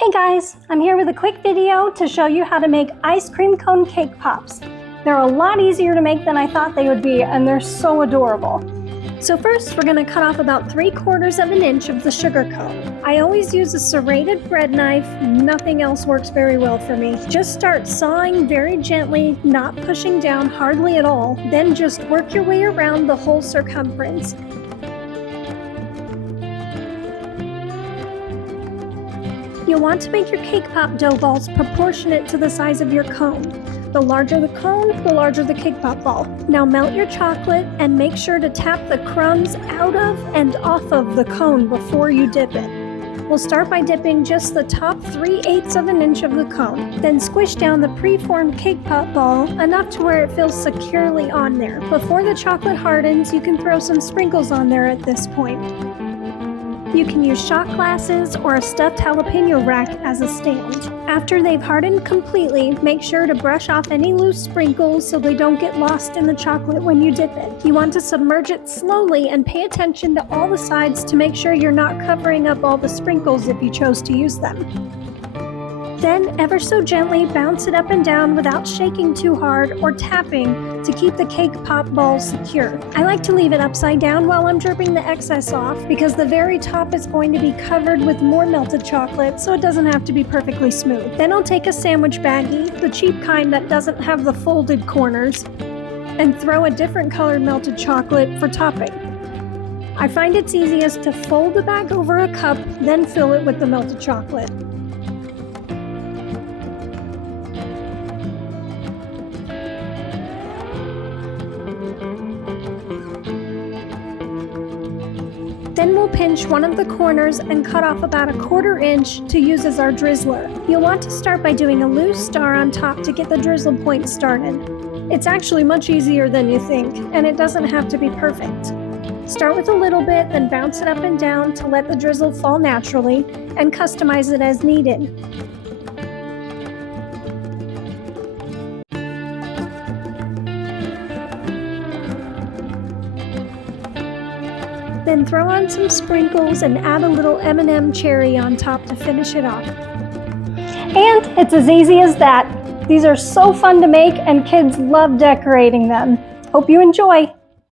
Hey guys, I'm here with a quick video to show you how to make ice cream cone cake pops. They're a lot easier to make than I thought they would be, and they're so adorable. So first, we're going to cut off about 3/4 of an inch of the sugar cone. I always use a serrated bread knife. Nothing else works very well for me. Just start sawing very gently, not pushing down hardly at all. Then just work your way around the whole circumference. You'll want to make your cake pop dough balls proportionate to the size of your cone. The larger the cone, the larger the cake pop ball. Now melt your chocolate and make sure to tap the crumbs out of and off of the cone before you dip it. We'll start by dipping just the top 3/8 of an inch of the cone. Then squish down the pre-formed cake pop ball enough to where it feels securely on there. Before the chocolate hardens, you can throw some sprinkles on there at this point. You can use shot glasses or a stuffed jalapeno rack as a stand. After they've hardened completely, make sure to brush off any loose sprinkles so they don't get lost in the chocolate when you dip it. You want to submerge it slowly and pay attention to all the sides to make sure you're not covering up all the sprinkles if you chose to use them. Then, ever so gently, bounce it up and down without shaking too hard or tapping to keep the cake pop ball secure. I like to leave it upside down while I'm dripping the excess off because the very top is going to be covered with more melted chocolate, so it doesn't have to be perfectly smooth. Then I'll take a sandwich baggie, the cheap kind that doesn't have the folded corners, and throw a different colored melted chocolate for topping. I find it's easiest to fold the bag over a cup, then fill it with the melted chocolate. Then we'll pinch one of the corners and cut off about 1/4 inch to use as our drizzler. You'll want to start by doing a loose star on top to get the drizzle point started. It's actually much easier than you think, and it doesn't have to be perfect. Start with a little bit, then bounce it up and down to let the drizzle fall naturally, and customize it as needed. Then throw on some sprinkles and add a little M&M cherry on top to finish it off. And it's as easy as that. These are so fun to make and kids love decorating them. Hope you enjoy!